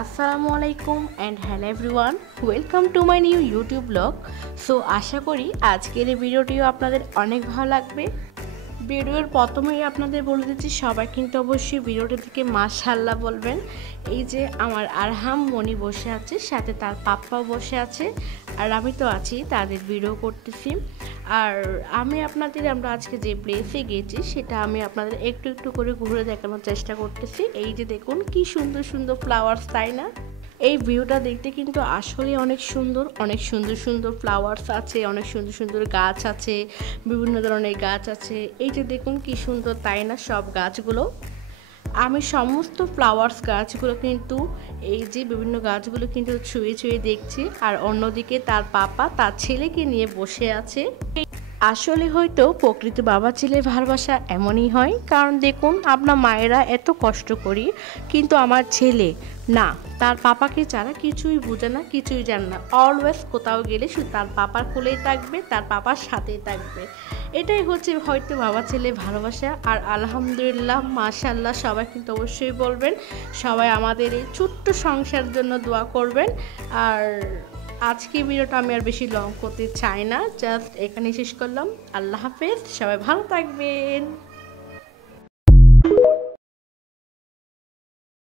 আসসালামু আলাইকুম and hello everyone, welcome to my new YouTube blog. So আশা করি আজকের এই ভিডিওটিও আপনাদের অনেক ভালো লাগবে। ভিডিওর প্রথমেই আপনাদের বলে দিচ্ছি, সবাই কিন্তু অবশ্যই ভিডিওটি থেকে মাশাআল্লাহ বলবেন। এই যে আমার আরহাম মনি বসে আছে, সাথে তার পাপ্পাও বসে আছে, আর আমি তো আছি, তাদের ভিডিও করতেছি। আর আমরা আজকে যে প্লেসে গেছি সেটা আমি আপনাদের একটু একটু করে ঘুরে দেখানোর চেষ্টা করতেছি। এই যে দেখুন কি সুন্দর সুন্দর ফ্লাওয়ার্স, তাই না? এই ভিউটা দেখতে কিন্তু আসলে অনেক সুন্দর, অনেক সুন্দর সুন্দর ফ্লাওয়ার্স আছে, অনেক সুন্দর সুন্দর গাছ আছে, বিভিন্ন ধরনের গাছ আছে। এই যে দেখুন কি সুন্দর, তাই না? সব গাছগুলো আমি সমস্ত ফ্লাওয়ার্স গাছগুলো কিন্তু এই যে বিভিন্ন গাছগুলো কিন্তু ছুঁয়ে ছুঁয়ে দেখছি, আর অন্যদিকে তার পাপা তার ছেলেকে নিয়ে বসে আছে। আসলে হয়তো প্রকৃত বাবা ছেলের ভালোবাসা এমনই হয়, কারণ দেখুন আমরা মায়েরা এত কষ্ট করি, কিন্তু আমার ছেলে না, তার পাপাকে ছাড়া কিছুই বোঝে না, কিছুই জানে না। অলওয়েজ কোথাও গেলে শুধু তার পাপার কোলেই থাকবে, তার পাপার সাথেই থাকবে। এটাই হচ্ছে হয়তো বাবা ছেলে ভালোবাসা। আর আলহামদুলিল্লাহ, মাশাআল্লাহ, সবাই কিন্তু অবশ্যই বলবেন, সবাই আমাদের এই ছোট্ট সংসারের জন্য দোয়া করবেন। আর আজকে ভিডিওটা আমি আর বেশি লং করতে চাই না, জাস্ট এখানেই শেষ করলাম। আল্লাহ হাফেজ, সবাই ভালো থাকবেন।